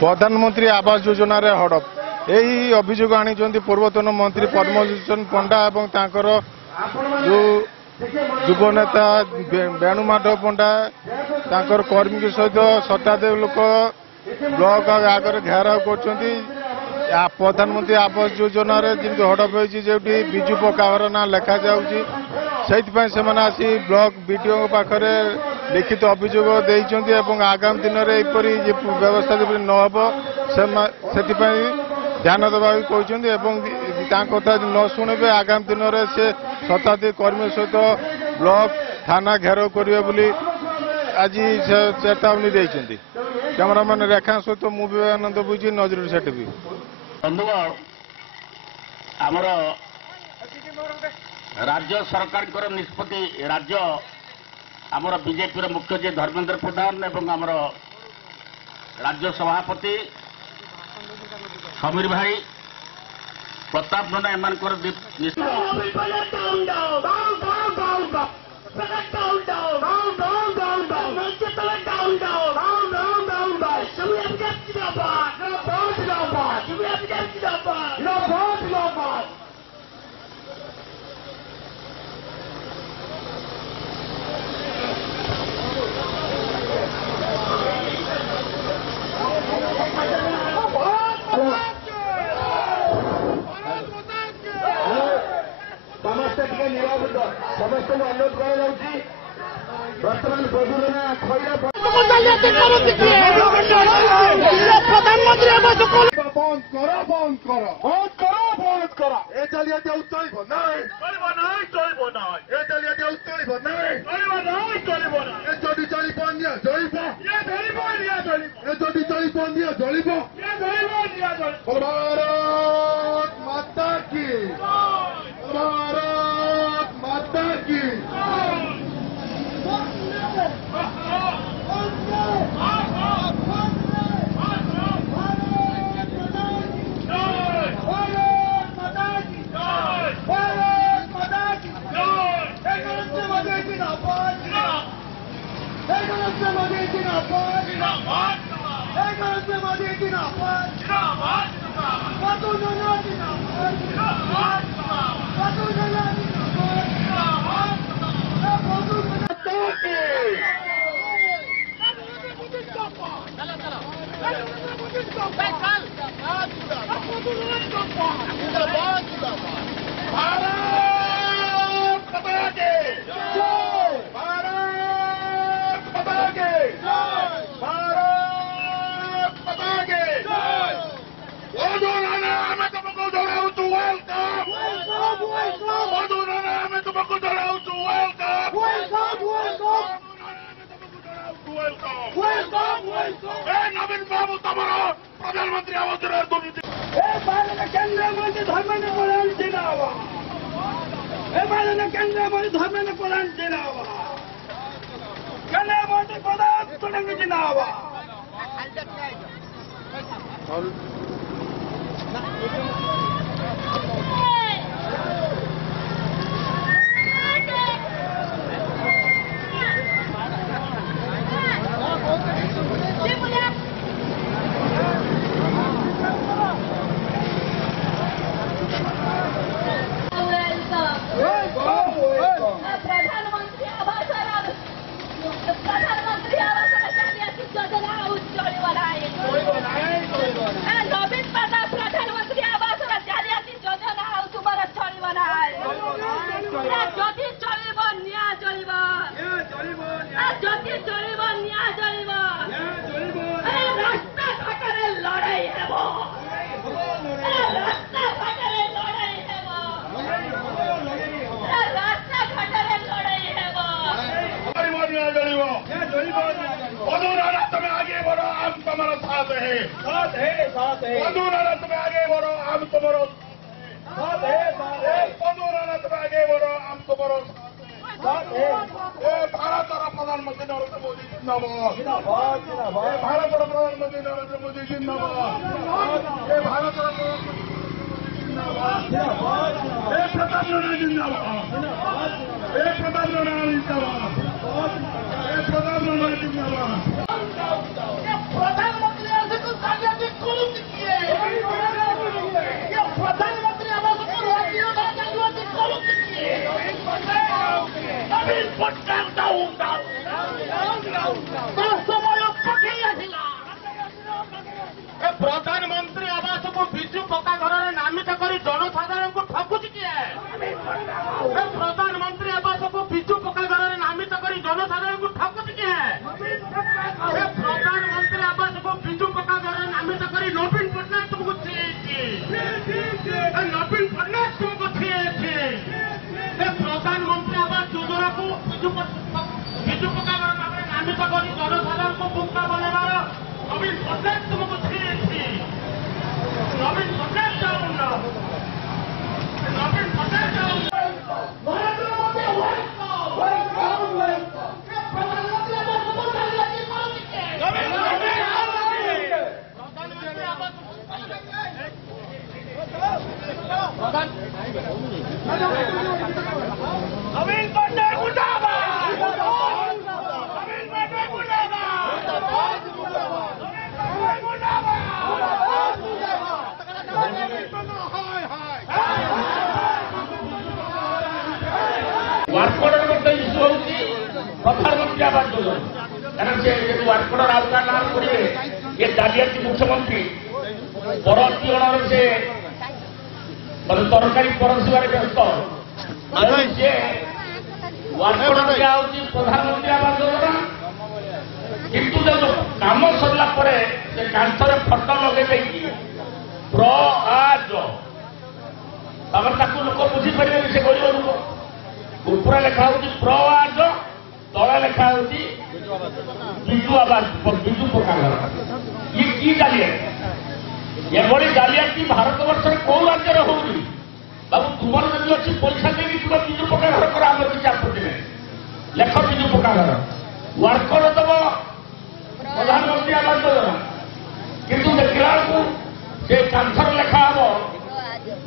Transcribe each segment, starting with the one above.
प्रधानमंत्री आवास योजना रे हड़प यही अभियोग आनी पूर्वतन मंत्री पद्मभूषण पंडा एवं तांकर जो युव नेता वेणुमाधव पंडा तांकर कर्मी के सहित शताधिक लोक ब्लॉक आगे घेराव कर प्रधानमंत्री आवास योजना रे जमी हड़प होती विजु पक्का ना लेखा से आसी ब्लॉक बीडीओ पाखरे लिखित अभियोग देइछन्ती एवं आगामी दिन में यहपरी व्यवस्था जब न हो ध्यान देवा कहते कथा न शुणे आगामी दिन में से शताधिक कर्मी सहित ब्लॉक थाना घेराव करेंगे बोली आज चेतावनी देइछन्ती। कैमरामैन रेखा सहित मु विवेकानंद बुझी नजर सेठी बंधुगण आमर राज्य सरकार निष्पत्ति राज्य आमर बीजेपी मुख्य जे धर्मेंद्र प्रधान एवं आमर राज्य सभापति समीर भाई प्रताप नना एम समस्त अनुरोध बर्तमान प्रधानमंत्री माता की माता की नवीन बाबू तमर प्रधानमंत्री आवास दुर्नीति केंद्र मंत्री धर्मेंद्र प्रधान जिंदाबाद केंद्र मंत्री धर्मेंद्र प्रधान जिंदाबाद केंद्र मंत्री प्रधान जिंदाबाद प्रधानमंत्री नरेंद्र मोदी जिंदाबाद भारत प्रधानमंत्री नरेंद्र मोदी जिंदाबाद भारत प्रधानमंत्री जिंदाबाद प्रधानमंत्री जिंदाबाद प्रधानमंत्री आवास को विजु पक्का घर नामित कर जनसाधारण को ठकुच किए प्रधानमंत्री आवास को विजु पक्का घर नामित कर जनसाधारण को ठकुच किए प्रधानमंत्री आवास को विजु पक्का घर नामित कर नवीन पट्टनायक तुमको नवीन पट्टनायक तुमको प्रधानमंत्री आवास योजना को विजु पक्का घर नामित कर जनसाधारण को मुक्ता बनेवार नवीन पट्टनायक तुमको नवीन पट्टनायक जाऊंगा नवीन पट्टनायक जाऊंगा नवीन पट्टनायक मुर्दाबाद नवीन पट्टनायक वार्कड़ गोटे इश्यू हूँ प्रधानमंत्री आवास योजना कारण से वार्कड़ आउटा ना करेंगे ये जालियाती मुख्यमंत्री परती अणर से तरकारी परसिबार व्यस्त सी वार्कड़ दिया प्रधानमंत्री आवास योजना किंतु जब काम सरला से कांथरे फटो लगे प्र आज लोक बुझीपारे से गरीब लोक ऊपर लेखा हूँ प्र आज तला लेखा हूँ विजु आवास विजु पक्का घर ये की जालियाती एभली जालियाती भारत वर्ष कौ राज्य होनी बाबू तुम जब अच्छी पैसा देवी तुम विजु पक्का घर कर आम किसी आपत्ति नहीं लेख विजु पक्का घर वार्कड़ दब प्रधानमंत्री आवास योजना किंतु देखला से कांथर लेखा हम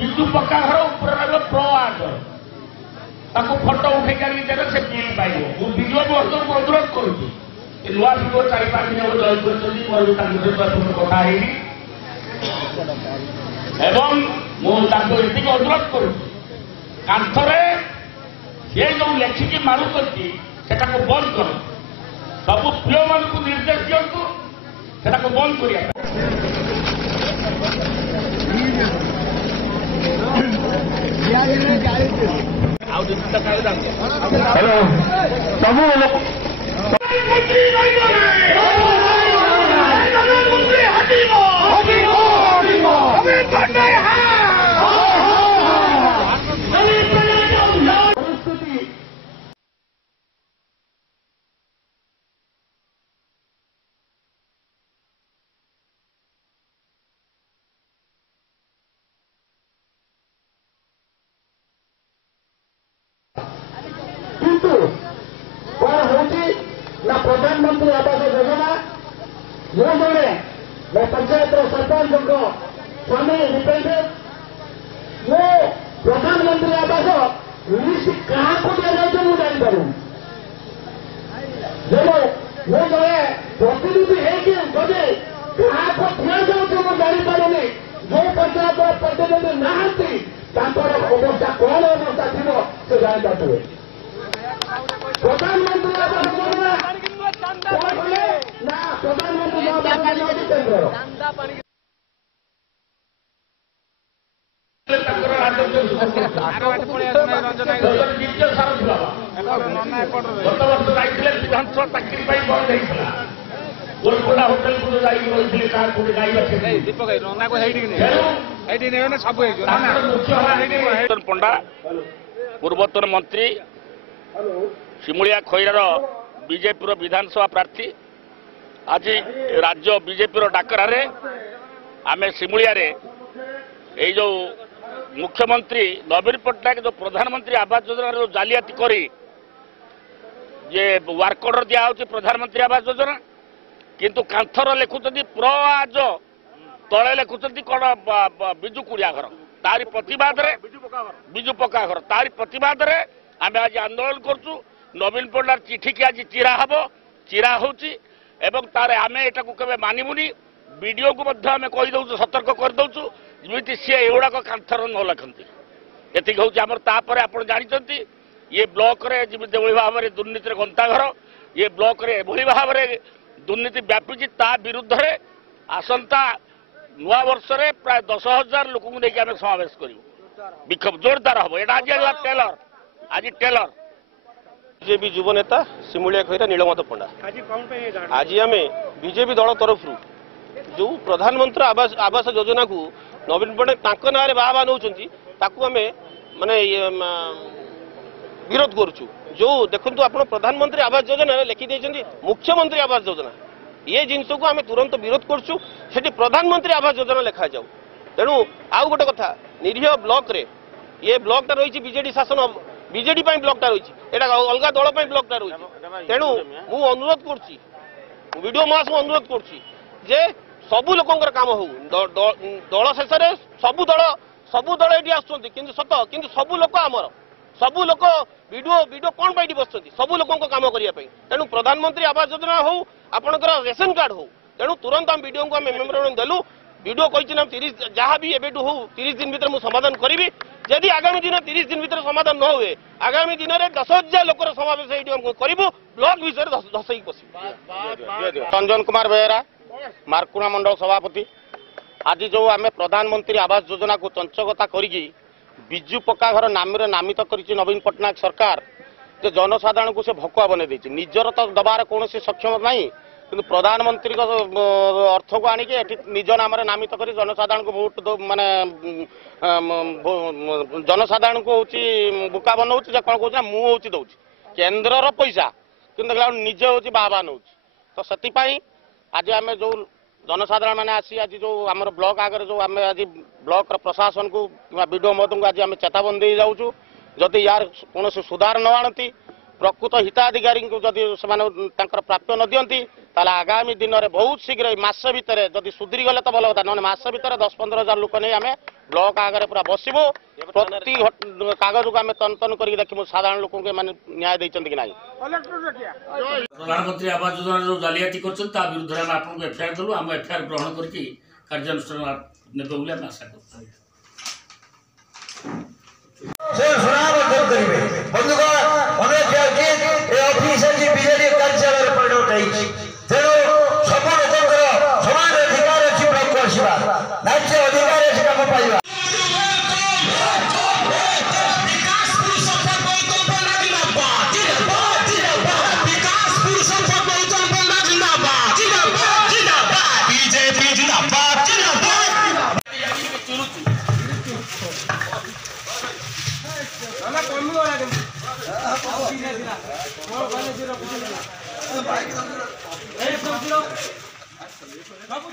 विजु पक्का घर ऊपर रहा प्र आज ताको फटो उठे देने से बिल पाइब मुझे विडियो बंधु को अनुरोध करुच्ची नुआ भिडियो 4-5 दिन हम जॉइन कर कथा एवं मुझे अनुरोध करुच्ची कांथरे ये जो लेखिकी मारुंट से बंद कर सबू पीओ मान निर्देश दिंतु से बंद हेलो सबू लोग प्रधानमंत्री आवास योजना जो जड़े मैं पंचायत सरपंच स्वामी रिप्रेजेंटेटिव वो प्रधानमंत्री आवास लिस्ट क्या दिया जाए मुझे जापर जब वो जड़े प्रतिनिधि है जदि क्या दिया जाऊँ मुझे जापारे जो पंचायत प्रतिनिधि नहांती अवस्था कौन अवस्था थी से जापारे प्रधानमंत्री आवास योजना ना प्रधानमंत्री गत वर्ष जाइए विधानसभा चाकरी बंद होता गोलकोंडा होटेल को जाइए पंडा पूर्वतन मंत्री शिमुलिया खैरार बीजेपी विधानसभा प्रार्थी आज राज्य बीजेपी डाकरार आम शिमुलिया ये जो मुख्यमंत्री नवीन पट्टनायक जो प्रधानमंत्री आवास योजना जो जालियाती करी जे वार्कड़ दिया प्रधानमंत्री आवास योजना किंतु कांथर लिखुंट प्र आज तले लिखुंट कौन विजु कुड़िया घर तारी प्रतिवाद विजु पक्का घर तारी प्रतिवाद आम आज आंदोलन करुँ नवीन पट्टनायक चिठी की आज चिरा हम चिरा होची एवं तार आम एटा को केबे मानिबुनी वीडियो को मध्य आम कहीदे सतर्क करदे जमी सी एगुड़ाक कांथर न लिखती एति हूँ आमर तापर आप जानते ये ब्लॉक रे जो भाव में दुर्नीति गंताघर ये ब्लॉक रे एभली भाव में दुर्नीति व्यापी ता विरुद्ध रे आसंता नुआ वर्ष रे प्राय 10,000 लोक लेकिन आम समावेश करूँ विक्षोभ जोरदार हम यहाँ टेलर आज टेलर बीजेपी युव नेता शिमुलिया खैरा नीलमत पंडा आज आम बीजेपी दल तरफ जो प्रधानमंत्री आवास योजना को नवीन पट्टनायक ना बाबा नौ आम माने विरोध करुचु जो देखु आप प्रधानमंत्री आवास योजना लिखि मुख्यमंत्री आवास योजना ये जिनस को आम तुरंत विरोध करुचु से प्रधानमंत्री आवास योजना लिखा जाऊ तेणु आउ गोटे कथा निरीह ब्लॉक रे ये ब्लॉकटा रही बीजेडी शासन बीजेडी ब्लॉकटा रही अलग दल ब्लॉकटा रही तेणु मु अनुरोध करुच्ची वीडियो मास अनुरोध करुच्ची जे सबू लोकंर काम हो दल शेष सबू दल ये आसुँच सत कि सबू लोक आमर सबू लोक वीडियो कौन पाई बस सबू लोक काम करने तेणु प्रधानमंत्री आवास योजना हो आपंकर रेशन कार्ड हो तेणु तुरंत आम वीडियो को आम मेमोरेंडम देलु वीडियो कही 30 जहाँ भी एबेटू हो 30 दिन भीतर मुझे समाधान करी जदि आगामी दिन 30 दिन भीतर समाधान न हुए आगामी दिन में 10,000 लोक समावेश करूँ ब्लॉक विषय धसई पशि रंजन कुमार बेहरा मार्कुणा मंडल सभापति आज जो आम प्रधानमंत्री आवास योजना को चंचकता करी विजु पक्का घर नाम नामित कर नवीन पट्टनायक सरकार जे जनसाधारण को से भकुआ बनई निजर तो दबार कौन सक्षम नहीं कि प्रधानमंत्री अर्थ को आनिक निज नाम नामित कर जनसाधारण को भोट माने जनसाधारण को हूँ बुका बनाऊँ कौन कह मुझे दौर केन्द्र पैसा कि निजे हूँ बाबा नौ तो से आज आम जो जनसाधारण मैंने आसी आज जो आम ब्लॉक आगे जो आम आज ब्लॉक प्रशासन को वीडियो मत को आज आम चेतावनी दे जाऊँ जदि यार कौन सुधार न आणती प्रकृत हिताधिकारी को जदि से प्राप्य न दियंती ताला आगामी दिन में बहुत शीघ्र मास भितर जदि सुधरी गले तो भल कथा ना मास भितर 10-15,000 लोक नहीं आम ब्लॉक आगे पूरा बसबू प्रति कागज को आम तन तन कर देखू साधारण लोक न्याय देते कि नहीं प्रधानमंत्री आवास योजना जो जालियाती कर विरुद्ध में आपको एफआईआर देलु आम एफआईआर ग्रहण करके कार्यानुष्ठान नेबे बोली आम आशा करूँ बाबू